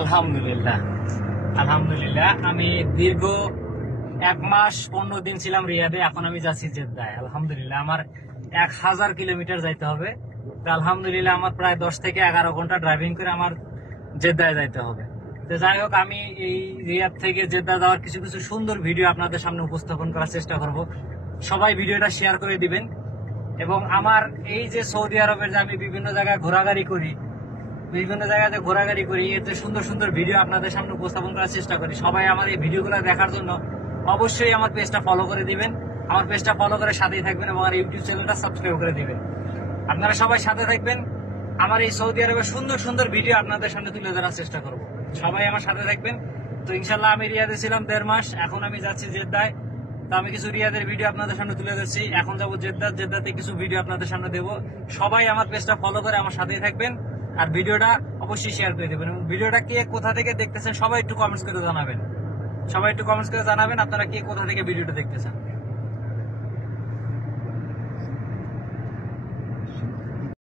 আলহামদুলিল্লাহ আলহামদুলিল্লাহ। আমি দীর্ঘ 1 মাস 15 দিন ছিলাম রিয়াদে, এখন আমি যাচ্ছি জেদ্দায়। আলহামদুলিল্লাহ আমার 1000 কিলোমিটার যাইতে হবে। তো আলহামদুলিল্লাহ আমার প্রায় 10 থেকে 11 ঘন্টা ড্রাইভিং করে আমার জেদ্দায় যাইতে হবে। তো যাই হোক, আমি এই রিয়াদ থেকে জেদ্দা যাওয়ার কিছু কিছু সুন্দর ভিডিও আপনাদের সামনে উপস্থাপন করার চেষ্টা করব। সবাই ভিডিওটা শেয়ার করে দিবেন। এবং আমার এই যে সৌদি আরবের যে আমি বিভিন্ন জায়গায় ঘোরাঘুরি করি, এতে সুন্দর সুন্দর ভিডিও আপনাদের সামনে উপস্থাপন করার চেষ্টা করি। সবাই আমার এই ভিডিওগুলো দেখার জন্য অবশ্যই আমার পেজটা ফলো করে দিবেন। আমার পেজটা ফলো করে সাথেই থাকবেন এবং আমার ইউটিউব চ্যানেলটা সাবস্ক্রাইব করে দিবেন। আপনারা সবাই সাথে থাকবেন। আমার এই সৌদি আরবের সুন্দর সুন্দর ভিডিও আপনাদের সামনে তুলে ধরার চেষ্টা করব। সবাই আমার সাথে থাকবেন। তো ইনশাল্লাহ আমি রিয়াদে ছিলাম 1.5 মাস, এখন আমি যাচ্ছি জেদ্দায়। তো আমি কিছু রিয়াদের ভিডিও আপনাদের সামনে তুলে ধরছি। এখন যাবো জেদ্দাতে কিছু ভিডিও আপনাদের সামনে দেবো। সবাই আমার পেজটা ফলো করে আমার সাথেই থাকবেন আর ভিডিওটা অবশ্যই শেয়ার করে দেবেন। এবং ভিডিওটা কে কোথা থেকে দেখতেছেন সবাই একটু কমেন্টস করে জানাবেন। আপনারা কে কোথা থেকে ভিডিওটা দেখতেছেন।